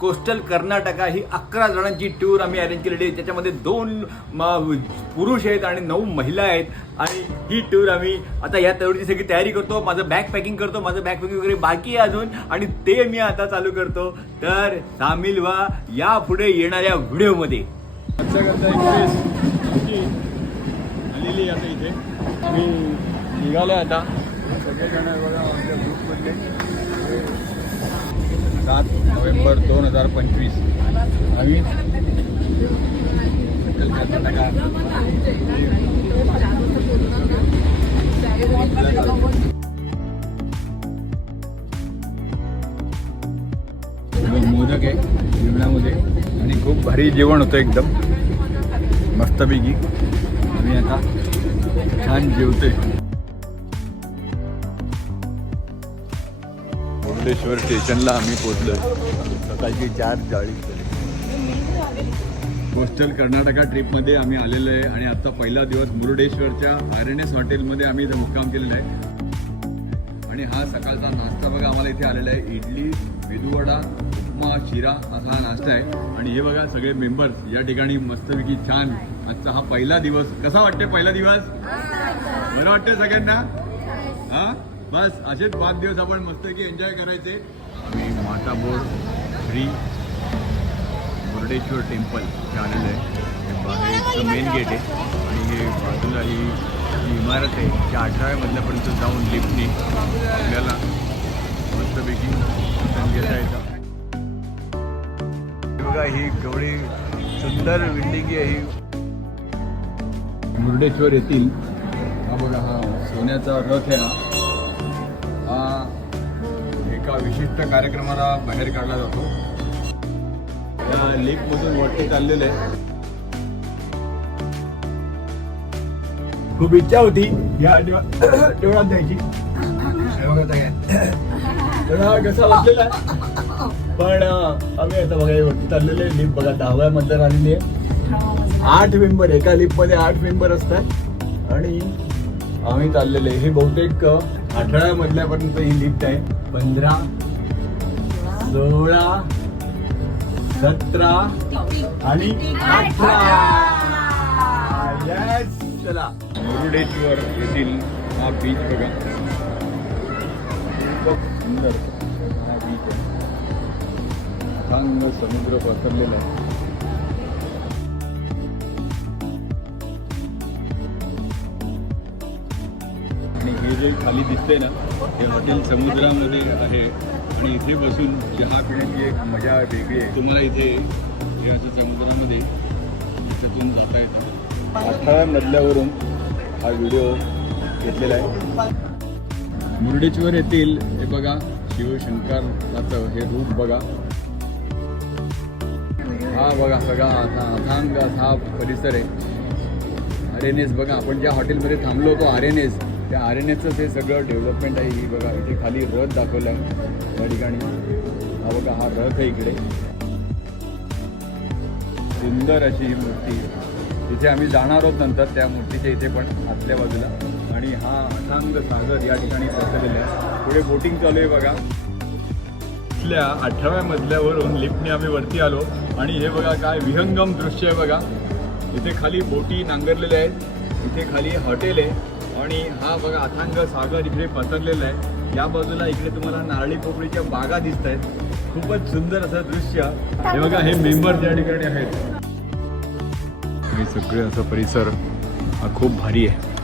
Coastal Karnataka ही 11 जणांची tour आम्ही arrange केलेली आहे. त्याच्यामध्ये 2 पुरुष आहेत आणि 9 महिला आहेत. आणि ही टूर आम्ही आता या टूरची सगळी तयारी करतो. माझं बॅग पॅकिंग करतो. माझं बॅग पॅकिंग वगैरे बाकी आहे अजून, आणि ते मी आता चालू करतो. तर सामील व्हा या पुढे येणाऱ्या व्हिडिओमध्ये. आलेली आता इथे मी निघालो आता सगळेजण बघा आमच्या ग्रुपमधले. 7 नोव्हेंबर 2025 आम्ही मोदक आहे जेवणामध्ये आणि खूप भारी जेवण होतं एकदम मस्तपैकी. आम्ही आता छान जेवतोय. मुरुडेश्वर स्टेशनला आम्ही पोहोचलोय. सकाळची 4:40 झाली. कोस्टल कर्नाटका ट्रिपमध्ये आम्ही आलेलो आहे आणि आता पहिला दिवस मुरुडेश्वरच्या आरएनएस हॉटेलमध्ये आम्ही इथं मुक्काम केलेला आहे. आणि हा सकाळचा नाश्ता बघा आम्हाला इथे आलेला आहे. इडली, मेदूवडा, उपमा, शिरा असा हा नाश्ता आहे. आणि हे बघा सगळे मेंबर्स या ठिकाणी मस्तपैकी छान. आजचा हा पहिला दिवस कसा वाटते? पहिला दिवस बरं वाटतं सगळ्यांना? हा बस असेच 5 दिवस आपण मस्तपैकी एन्जॉय करायचे. आम्ही माताबोर श्री मुरुडेश्वर टेम्पल इथे आलेलं आहे. हे बाहेरचं मेन गेट आहे आणि हे बाजूला ही जी इमारत आहे त्या 18व्या मजल्यापर्यंत जाऊन लिफ्टने आपल्याला मस्तपैकी दर्शन घेता येतं. बघा ही केवढी सुंदर बिल्डिंग आहे ही. मुरुडेश्वर येथील हा बघा हा सोन्याचा रथ आहे. हा एका विशिष्ट कार्यक्रमाला बाहेर काढला जातो. या लेकमधून वरती चाललेलं आहे. खूप इच्छा होती या देवळात जायची. तेवढा कसा वाटलेला पण आम्ही आता बघा वरती चाललेले. लिफ्ट बघा 10व्या मजल्यावर आलेली आहे. 8 मेंबर एका लिफ्टमध्ये 8 मेंबर असतात आणि आम्ही चाललेले. हे बहुतेक 18व्या मजल्यापर्यंत ही लिफ्ट आहे. 15, 16, 17 आणि 18. यस चला. मुरुडेश्वर येथील हा बीच बघा खूप सुंदर हा बीच आहे. अथांग समुद्र पसरलेला आहे. आणि हे जे खाली दिसतंय ना हे हॉटेल समुद्रामध्ये आहे आणि इथे बसून चहा पिण्याची एक मजा वेगळी आहे. तुम्हाला इथे असं समुद्रामध्ये त्याच्यातून जाता येतं. 18व्या मजल्यावरून हा व्हिडिओ घेतलेला आहे. मुरुडेश्वर येथील हे बघा शिवशंकराचं हे रूप बघा. हा बघा सगळा अथांग हा परिसर आहे. आरएनएस बघा आपण ज्या हॉटेलमध्ये थांबलो होतो आरएनएस, त्या आरएनएसचं ते सगळं डेव्हलपमेंट आहे. ही बघा इथे खाली रथ दाखवला आहे या ठिकाणी. हा बघा हा रथ आहे इकडे. सुंदर अशी ही मूर्ती. इथे आम्ही जाणार आहोत नंतर त्या मूर्तीच्या इथे पण आतल्या बाजूला. आणि हा अथांग सागर या ठिकाणी पसरलेला आहे. पुढे बोटिंग चालू आहे बघा. इथल्या 18व्या मजल्यावरून लिफ्टने आम्ही वरती आलो आणि हे बघा काय विहंगम दृश्य आहे बघा. इथे खाली बोटी नांगरलेल्या आहेत. इथे खाली हॉटेल आहे आणि हा बघा अथांग सागर इकडे पसरलेला आहे. या बाजूला इकडे तुम्हाला नारळी पोपळीच्या बागा दिसत आहेत. खूपच सुंदर असं दृश्य. हे बघा हे मेंबर त्या ठिकाणी आहेत. हे सगळे असं परिसर हा खूप भारी आहे.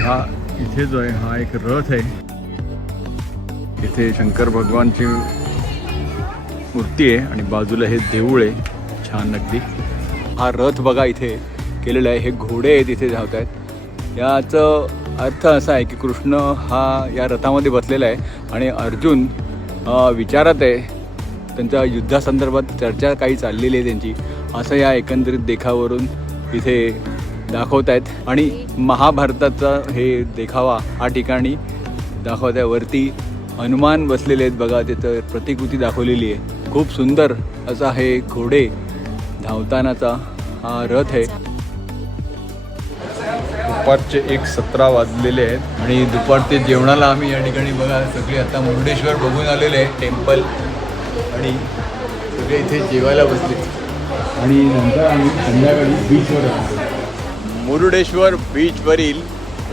हा इथे जो आहे हा एक रथ आहे. इथे शंकर भगवानची मूर्ती आहे आणि बाजूला हे देऊळ आहे छान अगदी. हा रथ बघा इथे केलेला आहे. हे घोडे आहेत इथे धावत आहेत. याचं अर्थ असा आहे की कृष्ण हा या रथामध्ये बसलेला आहे आणि अर्जुन विचारत आहे. त्यांच्या युद्धासंदर्भात चर्चा काही चाललेली आहे त्यांची, असं या एकंदरीत देखावरून इथे दाखवत आहेत. आणि महाभारताचा हे देखावा हा ठिकाणी दाखवत आहे. वरती हनुमान बसलेले आहेत बघा. तिथं प्रतिकृती दाखवलेली आहे. खूप सुंदर असा हे घोडे धावतानाचा हा रथ आहे. दुपारचे 1:17 वाजलेले आहेत आणि दुपारचे जेवणाला आम्ही या ठिकाणी बघा सगळे आता मुरुडेश्वर बघून आलेले आहे टेम्पल. आणि सगळे इथे जेवायला बसले आणि नंतर आम्ही संध्याकाळी बीचवर आलो. मुरुडेश्वर बीचवरील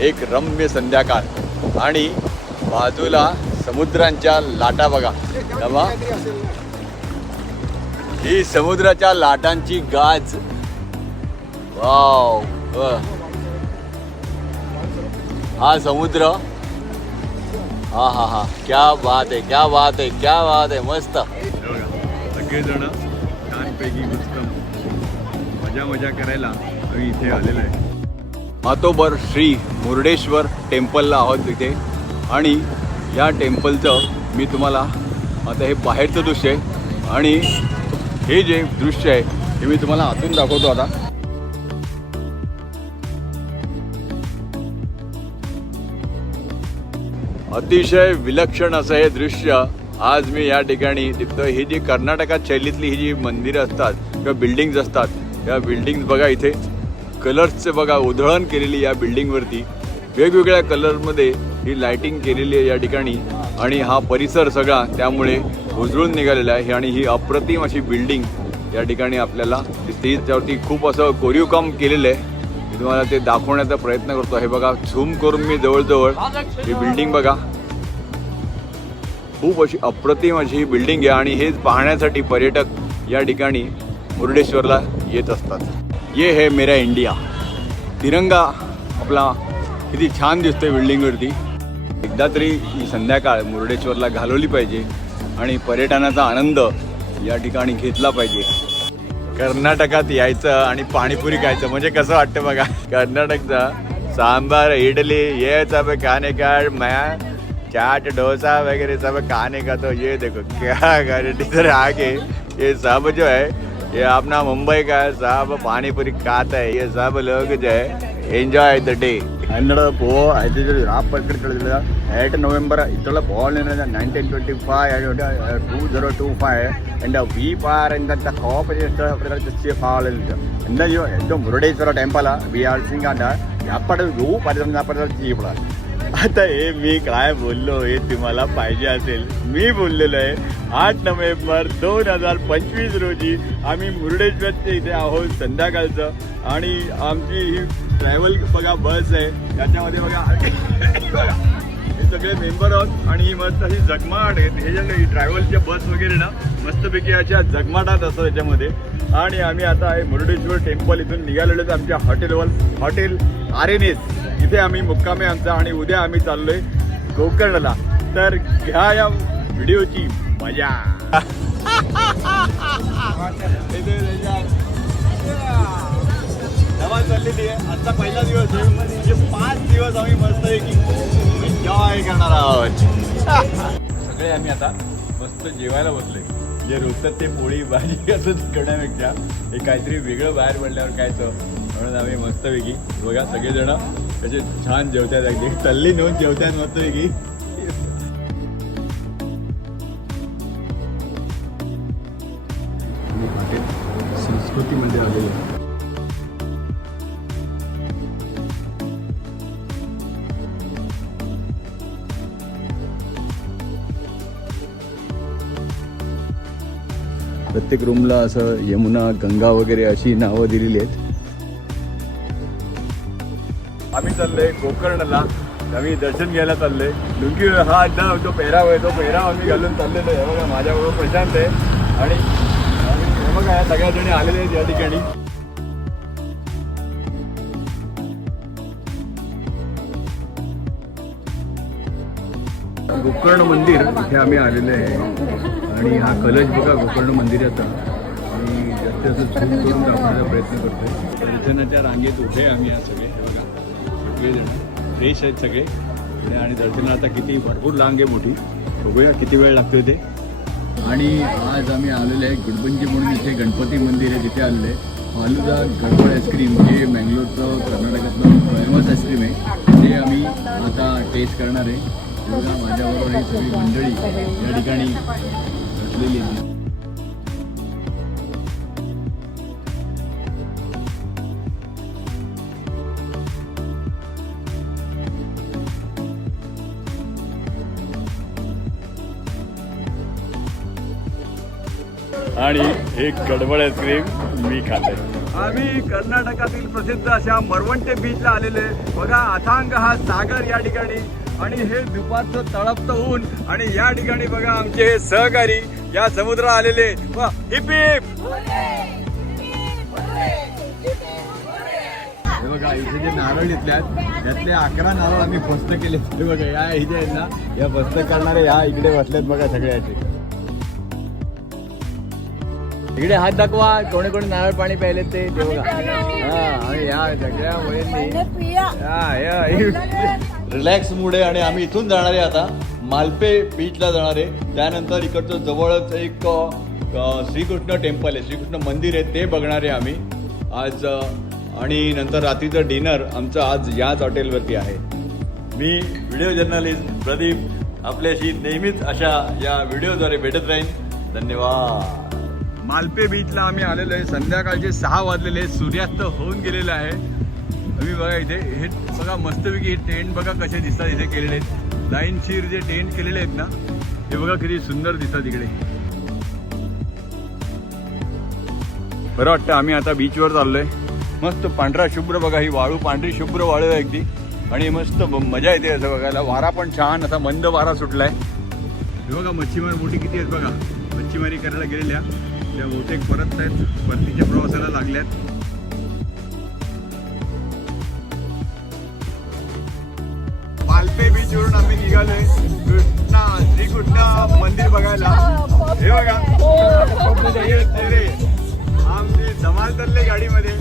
एक रम्य संध्याकाळ आणि बाजूला समुद्रांच्या लाटा बघा. तेव्हा ही समुद्राच्या लाटांची गाज. वाव. हा समुद्र. हा हा हा, क्या बात आहे, क्या बात आहे, क्या बात आहे. मस्त. सगळेजण छानपैकी मस्त मजा करायला आम्ही इथे आलेलो आहे. मातोबर श्री मुरुडेश्वर टेम्पलला आहोत तिथे आणि या टेम्पलचं मी तुम्हाला आता हे बाहेरचं दृश्य आहे आणि हे जे दृश्य आहे हे मी तुम्हाला आतून दाखवतो आता. अतिशय विलक्षण असं हे दृश्य आज मी या ठिकाणी दिसतो. ही जी कर्नाटकात शैलीतली ही जी मंदिरं असतात किंवा बिल्डिंग्स असतात या बिल्डिंग्स बघा इथे कलर्सचे बघा उधळण केलेली या बिल्डिंगवरती वेगवेगळ्या कलरमध्ये ही लाइटिंग केलेली आहे या ठिकाणी आणि हा परिसर सगळा त्यामुळे उजळून निघालेला आहे आणि ही अप्रतिम अशी बिल्डिंग या ठिकाणी आपल्याला दिसते. त्यावरती खूप असं कोरीव काम केलेलं आहे. मी तुम्हाला ते दाखवण्याचा प्रयत्न करतो. हे बघा झूम करून मी जवळजवळ ही बिल्डिंग बघा. खूप अशी अप्रतिम अशी ही बिल्डिंग आहे आणि हेच पाहण्यासाठी पर्यटक या ठिकाणी मुरुडेश्वरला येत असतात. ये है मेरा इंडिया. तिरंगा आपला किती छान दिसतोय बिल्डिंगवरती. एकदा तरी ही संध्याकाळ मुरुडेश्वरला घालवली पाहिजे आणि पर्यटनाचा आनंद या ठिकाणी घेतला पाहिजे. कर्नाटकात यायचं आणि पाणीपुरी खायचं म्हणजे कसं वाटतं बघा. कर्नाटकचा सांबार इडली ये सब खाने का, मैं चाट डोसा वगैरह सब खाने का. तो ये देखो क्या गारंटी इधर आके ये सब जो है ये अपना मुंबई का सब पानीपुरी खाता है. ये सब लोग जो है ಎಂಜಾಯ್ ದ ಡೇ. ಕನ್ನಡ ರಾಪರ್ಕಳಿದ 8 ನವೆಂಬರ್ ಇಷ್ಟೆಲ್ಲ ಬಾಲ್ 1925 2025 and we are in the cooperative hall and the Murudeshwar temple we are seeing at यापड जो परिणाम आता हे मी काय बोललो हे तुम्हाला पाहिजे असेल. मी बोललेलो आहे 8 नोव्हेंबर 2025 रोजी आम्ही मुरुडेश्वरच्या इथे आहोत संध्याकाळचं आणि आमची ही ट्रॅव्हल बघा बस आहे. त्याच्यामध्ये बघा हे सगळे मेंबर आहोत आणि ही मस्त अशी जगमाट आहे. हे जे ट्रॅव्हलच्या बस वगैरे ना मस्तपैकी अशा जगमाटात असतात त्याच्यामध्ये. आणि आम्ही आता आहे मुरुडेश्वर टेम्पल इथून निघालेलो आमच्या हॉटेल RNS इथे आम्ही मुक्कामी आमचा आणि उद्या आम्ही चाललोय गोकर्णला. तर घ्या या व्हिडिओची मजा. धमाल चाललेली आहे. आजचा पहिला दिवस आहे म्हणजे 5 दिवस आम्ही मस्त एन्जॉय करणार आहोत. सगळे आम्ही आता मस्त जेवायला बसलोय. जे रोजचं ते पोळी भाजी असंच करण्यापेक्षा हे काहीतरी वेगळं बाहेर पडल्यावर खायचं म्हणून आम्ही मस्तपैकी बघा सगळेजण कसे छान जेवतात. अगदी तल्ली नेऊन जेवतात मस्तपैकी. हॉटेल संस्कृतीमध्ये आलेलं प्रत्येक रूमला असं यमुना गंगा वगैरे अशी नावं दिलेली आहेत. आम्ही चाललोय गोकर्णला. आम्ही दर्शन घ्यायला चाललोय. लुंगी हा अड्डा जो पेहराव आहे तो पेहराव आम्ही घालून चाललेलो आहे. बघा माझ्याबरोबर प्रशांत आहे आणि हे बघा या सगळ्या जणी आलेले आहेत या ठिकाणी. गोकर्ण मंदिर इथे आम्ही आलेलो आहे आणि हा कलश बघा गोकर्ण मंदिराचा आणि जास्त असं झूम करून दाखवण्याचा प्रयत्न करतोय. दर्शनाच्या रांगेत उभे आम्ही या सगळे बघा सगळेजण फ्रेश आहेत सगळे आणि दर्शनाला आता किती भरपूर रांग आहे मोठी. बघूया किती वेळ लागतोय ते. आणि आज आम्ही आलेलो आहे गुडबंजी म्हणून इथे गणपती मंदिर आहे तिथे आलेलं आहे. फालुदा गडबड आईस्क्रीम हे मँगलोरचं कर्नाटकातलं फेमस आईस्क्रीम आहे ते आम्ही आता टेस्ट करणार आहे. बघा माझ्याबरोबर ही सगळी मंडळी या ठिकाणी बसलेली आहे. आणि एक गडबड आईस्क्रीम मी खाते. आम्ही कर्नाटकातील प्रसिद्ध अशा मरवंटे बीचला आलेले. बघा अथांग हा सागर या ठिकाणी आणि हे दुपारचं तळपतं ऊन आणि या ठिकाणी बघा आमचे हे सहकारी या समुद्रात आलेले. Heap heap. हे बघा इथे जे नारळ घेतल्यात त्यातले 11 नारळ आम्ही फस्त केले. हे बघा या इथे आहेत ना या फस्त करणारे या इकडे बसलेत बघा सगळ्याचे. इकडे हात दाखवा कोणी कोणी नारळ पाणी प्यायले ते बघा. हा आणि या सगळ्या मुलींनी रिलॅक्स मूड आहे आणि आम्ही इथून जाणार आहे आता मालपे बीचला जाणार आहे. त्यानंतर इकडचं जवळच एक श्रीकृष्ण टेम्पल आहे, श्रीकृष्ण मंदिर आहे ते बघणार आहे आम्ही आज. आणि नंतर रात्रीचं डिनर आमचं आज याच हॉटेलवरती आहे. मी व्हिडिओ जर्नलिस्ट प्रदीप आपल्याशी नेहमीच अशा या व्हिडिओद्वारे भेटत राहीन. धन्यवाद. मालपे बीचला आम्ही आलेलो आहे. संध्याकाळचे 6 वाजलेले, सूर्यास्त होऊन गेलेला आहे. आम्ही बघा इथे हे बघा मस्तपैकी हे टेंट बघा कसे दिसतात इथे केलेले आहेत. लाईनशीर जे टेंट केलेले आहेत ना हे बघा किती सुंदर दिसतात इकडे. बरं वाटतं. आम्ही आता बीचवर चाललोय. मस्त पांढरा शुभ्र बघा ही वाळू पांढरी शुभ्र वाळू आहे अगदी आणि मस्त मजा येते असं बघायला. वारा पण छान असा मंद वारा सुटलाय. हे बघा मच्छीमार बोटी किती आहेत बघा. मच्छीमारी करायला गेलेल्या त्या बहुतेक परत आहेत, परतीच्या प्रवासाला लागल्यात. मालपे बीच वरून आम्ही निघालोय श्रीकृष्ण मंदिर बघायला. हे बघा आमची धमाल चालले गाडीमध्ये.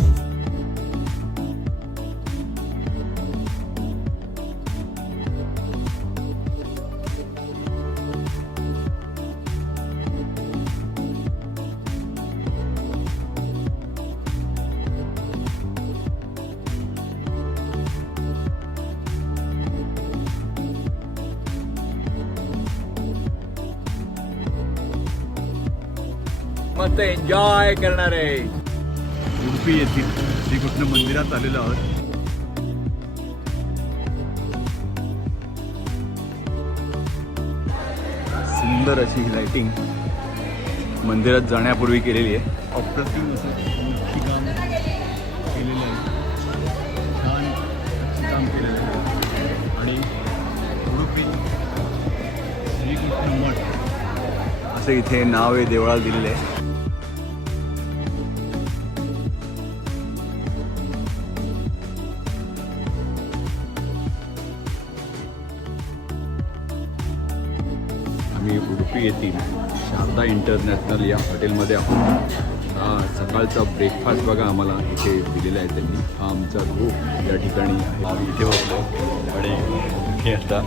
मस्त एन्जॉय करणार आहे. उडुपी येथील श्रीकृष्ण मंदिरात आलेलो आहोत. सुंदर अशी लाइटिंग मंदिरात जाण्यापूर्वी केलेली आहे. अप्रतिम असं काम केलेलं आहे. छान काम केलेलं आहे. आणि उडुपी श्रीकृष्ण मठ असं इथे नाव आहे देवळाला दिलेलं आहे. आम्ही उडुपी येथील शारदा इंटरनॅशनल या हॉटेलमध्ये आहोत. हा सकाळचा ब्रेकफास्ट बघा आम्हाला इथे दिलेला आहे त्यांनी. हा आमचा ग्रुप या ठिकाणी आहे. आम्ही इथे बसलो आणि हे आता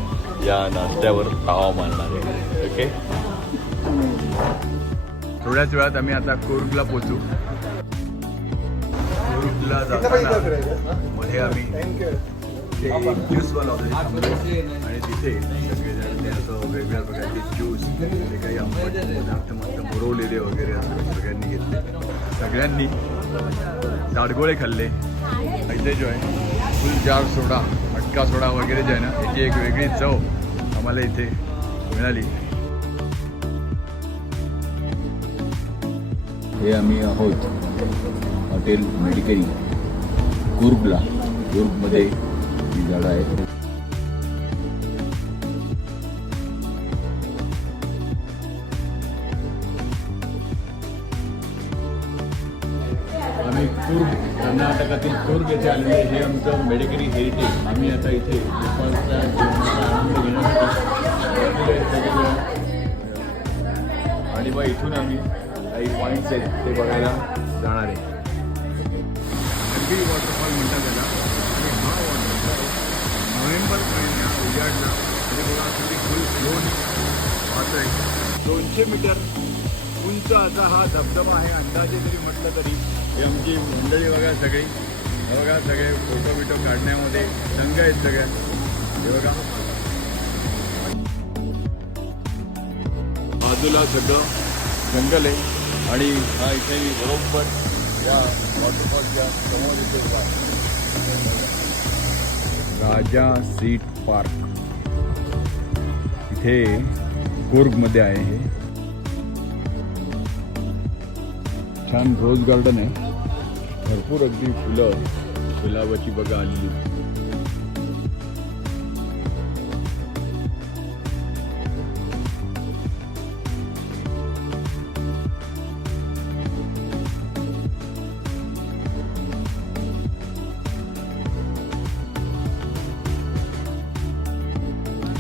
या नाश्त्यावर तावा मारणार आहे. ओके. थोड्याच वेळात आम्ही आता कोर्गला पोहोचू. कोर्गला जाताना मध्ये आम्ही ज्यूसवाला आणि तिथे सगळेजण असं वेगवेगळ्या प्रकारचे ज्यूस ते काही पदार्थ मस्त मुरवलेले वगैरे असं सगळ्यांनी घेतले. सगळ्यांनी दाडगोळे खाल्ले. इथे जो आहे फुल जार सोडा मटका सोडा वगैरे जे आहे ना याची एक वेगळी चव आम्हाला इथे मिळाली. हे आम्ही आहोत हॉटेल मेडिकरी कुर्गला. कुर्गमध्ये ही झाडं आहेत. आम्ही कुर्ग कर्नाटकातील कुर्ग येथे आलेले. हे आमचं मेडिकरी हेरिटेज. आम्ही आता इथे दुपारचा जेवणाचा आनंद घेण्यासाठी आणि मग इथून आम्ही काही पॉईंट्स आहेत ते बघायला जाणार आहे. वॉटरफॉल म्हणतात त्याला. आणि हा वॉटरफॉल नोव्हेंबर महिन्यात उजाडला तरी बघा किती फुल फ्लोन वाहतोय. 200 मीटर उंच असा हा धबधबा आहे अंदाजे जरी म्हटलं तरी. हे आमची मंडळी बघा सगळी. बघा सगळे फोटो बिटो काढण्यामध्ये दंग आहेत सगळ्या. हे बघा बाजूला सगळं जंगल आहे आणि हा इथे बरोबर या वॉटरफॉलच्या समोर इथे राजा सीट पार्क इथे कुर्गमध्ये आहे. हे छान रोज गार्डन आहे, भरपूर अगदी फुलं गुलाबाची बघा आलेली.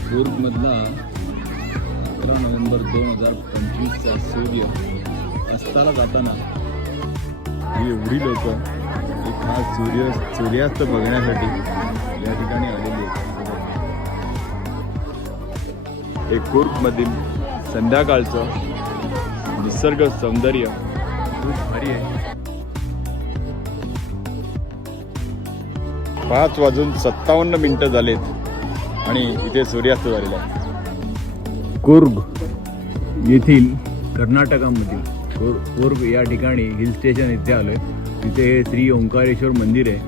कूर्गमधला 11 नोव्हेंबर 2025चा सूर्य अस्ताला जाताना ही एवढी लोक एक हा सूर्यास्त बघण्यासाठी या ठिकाणी आलेली आहेत. हे कूर्गमधील संध्याकाळचं निसर्ग सौंदर्य खूप भारी आहे. 5:57 झालेत आणि इथे सूर्यास्त झालेला आहे. कूर्ग येथील कर्नाटकामधील कूर्ग या ठिकाणी हिल स्टेशन इथे आलोय. तिथे हे श्री ओंकारेश्वर मंदिर आहे.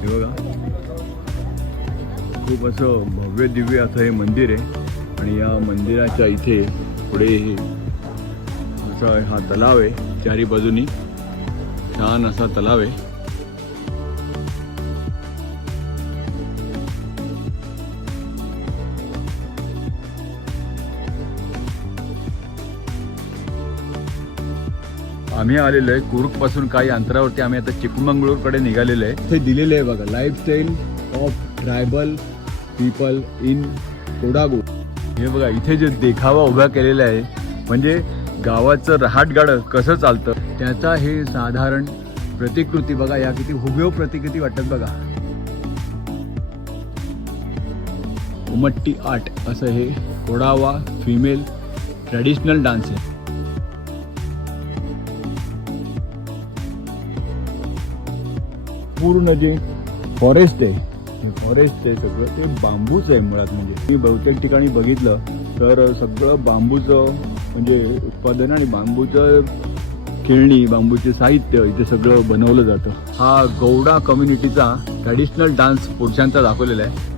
हे बघा, खूप असं भव्य दिव्य असं हे मंदिर आहे. आणि या मंदिराच्या इथे पुढे असा हा तलाव आहे, चारी बाजूनी छान असा तलाव आहे. आम्ही आलेलो आहे कूर्ग पासून काही अंतरावरती. आम्ही आता चिकमंगळूरकडे निघालेलो आहे. इथे दिलेले आहे बघा, lifestyle of tribal people in Kodagu. हे बघा, इथे जे देखावा उभा केलेला आहे म्हणजे गावाचं रहाटगाडं कसं चालतं त्याचा हे साधारण प्रतिकृती बघा. या किती हुबेहूब प्रतिकृती वाटतात बघा. उमट्टी आर्ट असं हे कोडावा फिमेल ट्रॅडिशनल डान्स आहे. पूर्ण जे फॉरेस्ट आहे, हे फॉरेस्ट आहे सगळं ते बांबूच आहे मुळात. म्हणजे मी बहुतेक ठिकाणी बघितलं तर सगळं बांबूचं म्हणजे उत्पादन आणि बांबूचं खेळणी, बांबूचे साहित्य इथे सगळं बनवलं जातं. हा गौडा कम्युनिटीचा ट्रॅडिशनल डान्स पुरुषांचा दाखवलेला आहे.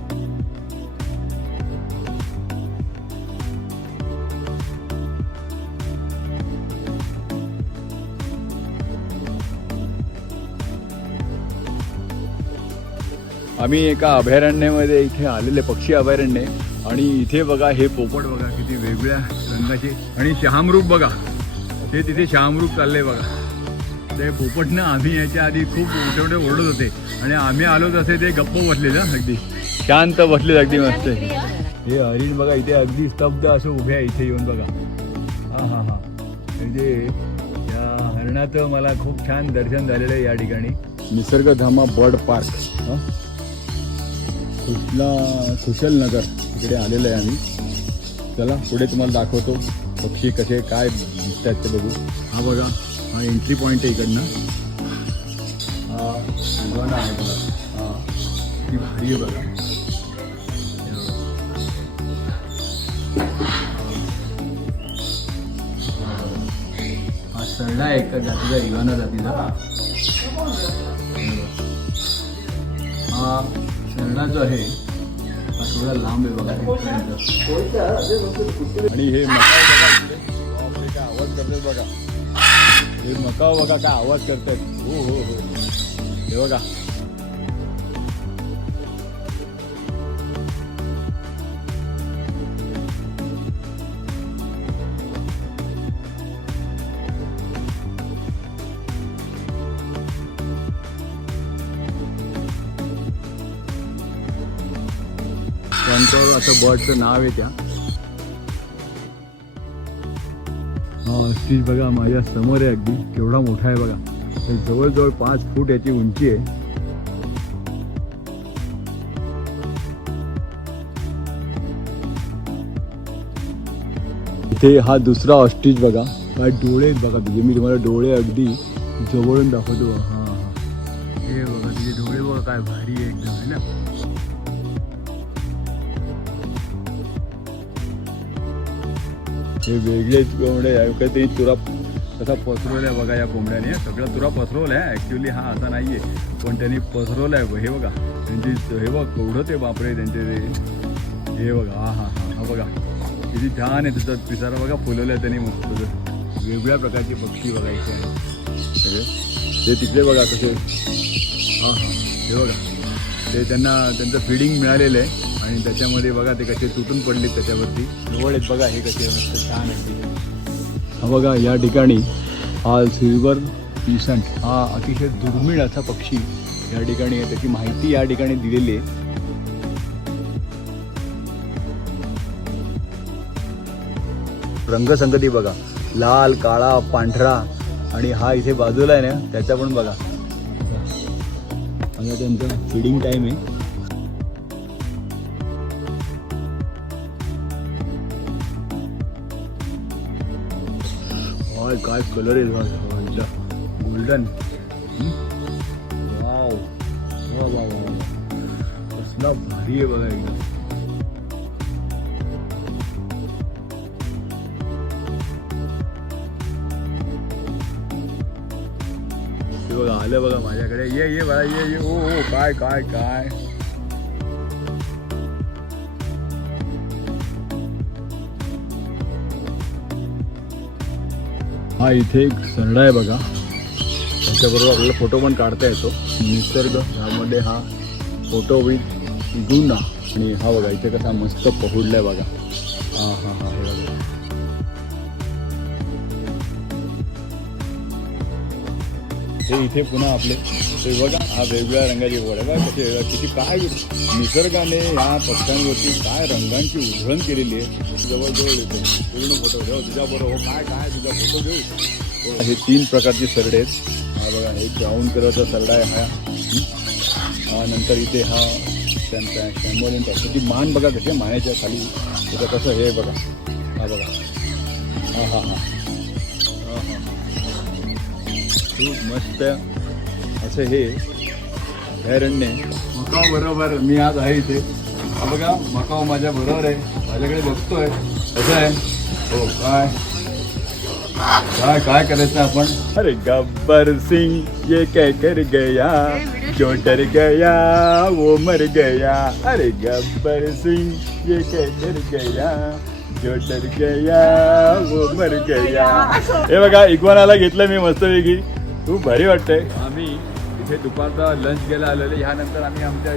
आम्ही एका अभयारण्यामध्ये इथे आलेले, पक्षी अभयारण्य. आणि इथे बघा हे पोपट बघा किती वेगवेगळ्या रंगाचे. आणि शहामृग बघा, ते तिथे शहामृग चाललंय बघा. ते पोपटनं आम्ही याच्या आधी खूप मोठे मोठे ओरडत होते आणि आम्ही आलो तसे ते गप्प बसलेलं, अगदी शांत बसले, अगदी मस्त. हे हरिण बघा इथे अगदी स्तब्ध असं उभे आहे इथे येऊन बघा. हां हां हां, म्हणजे या हरणाचं मला खूप छान दर्शन झालेलं आहे या ठिकाणी. निसर्गधामा बर्ड पार्क कुशलनगर इकडे आलेलं आहे आम्ही. चला पुढे तुम्हाला दाखवतो पक्षी कसे काय दिसतात ते बघू. हा बघा, हा एंट्री पॉईंट आहे इकडनं. हा उगवणा आहे बघा. हा ती भारी आहे बघा. हा सरडा आहे एका जातीचा, इवाना जातीचा. हा सरडा जो आहे हा थोडा लांब आहे बघा. आणि हे मकाव बघा, काय आवाज करतात बघा. हे मकाव बघा काय आवाज करतात. हो हो हो, हे बघा. त्यांच्यावर असं बर्डचं नाव आहे त्या. हा स्टीच बघा माझ्या समोर आहे, अगदी केवढा मोठा आहे बघा. जवळजवळ 5 फूट याची उंची आहे. इथे हा दुसरा ऑस्ट्रिच बघा, काय डोळे आहेत बघा तुझे. मी तुम्हाला डोळे अगदी जवळून दाखवतो. हा हा, हे बघा तुझे डोळे बघा काय भारी आहे एकदम, आहे ना. हे वेगळेच कोंबडे आहे. ते तुरा कसा पसरवलाय बघा या कोंबड्याने. सगळं तुरा पसरवलाय ॲक्च्युली, हा असा नाही आहे पण त्यांनी पसरवलाय. हे बघा त्यांची, हे बघ केवढं ते बापरे त्यांचे ते. हे बघा, हा हा हा, हा बघा किती छान आहे त्याचा पिसारा बघा, फुलवलाय त्यांनी मस्त. वेगवेगळ्या प्रकारचे पक्षी बघायचे आहे. सगळे. ते तिकडे बघा कसे, हां हां हे बघा ते त्यांचं फीडिंग मिळालेलं आहे आणि त्याच्यामध्ये बघा ते कसे तुटून पडलेत त्याच्यावरती. जवळ आहेत बघा हे कसे मस्त छान आहे. हा बघा या ठिकाणी हा सिल्वर पिसंट हा अतिशय दुर्मिळ असा पक्षी या ठिकाणी आहे. त्याची माहिती या ठिकाणी दिलेली आहे. रंगसंगती बघा, लाल, काळा, पांढरा आणि हा इथे बाजूला आहे ना त्याचा पण बघा. आता त्यांचा फीडिंग टाईम आहे. काय कलर आहे गोल्डन. वाव वा वा वा, कसला भारी आहे बघा एकदम. बघा आलं बघा माझ्याकडे. ये बघा ये ओ हो काय काय काय. हा इथे एक सरडा आहे बघा, त्याच्याबरोबर आपल्याला फोटो पण काढता येतो. निसर्ग यामध्ये हा फोटो विथ गुना. आणि हा बघा इथे कसा मस्त पहुडलाय बघा. हां हां हां हे बघा. हे इथे पुन्हा आपले ते बघा हा वेगवेगळ्या रंगाचे बोर्ड आहे बघा कसे किती काय निसर्गाने ह्या पक्ष्यांवरती काय रंगांची उधळण केलेली आहे. जवळजवळ येतो पूर्ण फोटो घेऊ तुझ्याबरोबर. हो काय काय तुझा फोटो घेऊ. हे 3 प्रकारचे सरडे आहेत. हा बघा हे ब्राऊन कलरचा सरडा आहे हा. नंतर इथे हा त्यांचा शॅम्बोलिनचा त्याची मान बघा कशी मानेच्या खाली त्याचं कसं हे बघा. हा बघा हां हां हां हां हां खूप मस्त असं हे अभयारण्य. मकाव बरोबर मी आज आहे इथे. हा बघा मकाव माझ्या बरोबर आहे, माझ्याकडे बघतोय कसं आहे. हो काय काय काय करायचं आपण. अरे गब्बर सिंग ये क्या कर गया, जो डर गया वो मर गया. अरे गब्बर सिंग ये क्या कर गया, जो डर गया वो मर गया. हे बघा इक्वानाला घेतलं मी मस्तपैकी, खूप भारी वाटतंय. आम्ही इथे दुपारचा लंच घ्यायला आलेले. ह्यानंतर आम्ही आमच्या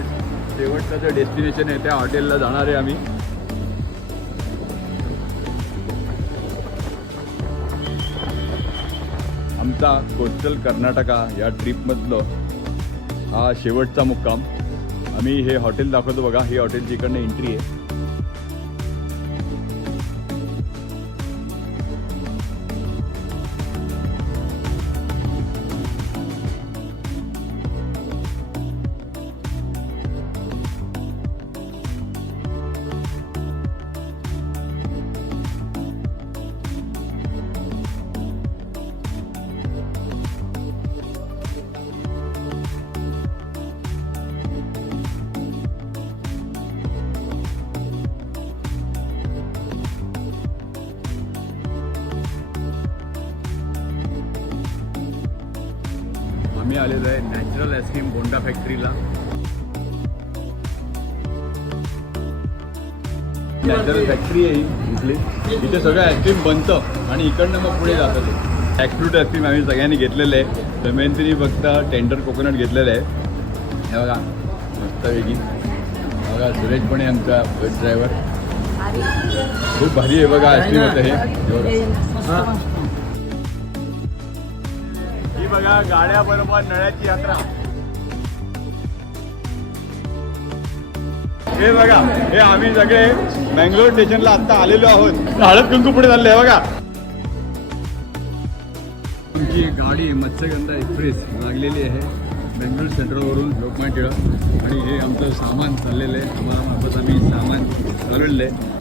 शेवटचं जे डेस्टिनेशन आहे त्या हॉटेलला जाणार आहे आम्ही. आमचा कोस्टल कर्नाटका या ट्रिपमधलं हा शेवटचा मुक्काम. आम्ही हे हॉटेल दाखवतो बघा. ही हॉटेलची इकडनं एंट्री आहे. आम्ही आलेलो आहे नॅचरल आईस्क्रीम बोंडा फॅक्टरीला. नॅचरल फॅक्टरी आहे इथली. इथे सगळं आईस्क्रीम बनतं आणि इकडनं मग पुढे जातं ते. जॅकफ्रूट आईस्क्रीम आम्ही सगळ्यांनी घेतलेलं आहे. दमयंतीने फक्त टेंडर कोकोनट घेतलेलं आहे. हे बघा मस्तपैकी. बघा सुरेश पण आहे आमचा बस ड्रायव्हर. खूप भारी आहे बघा आईस्क्रीम होतं हे. बघा गाड्या बरोबर नळ्याची यात्रा. हे बघा हे आम्ही सगळे बँगलोर स्टेशनला आता आलेलो आहोत. हळद कुंकू पुढे चालले बघा. आमची गाडी मत्स्यगंधा एक्सप्रेस लागलेली आहे बेंगलोर सेंट्रलवरून लोकमान्य टिळक. आणि हे आमचं सामान चाललेलं आहे. आम्हाला मार्फत आम्ही सामान चालवलेलं आहे.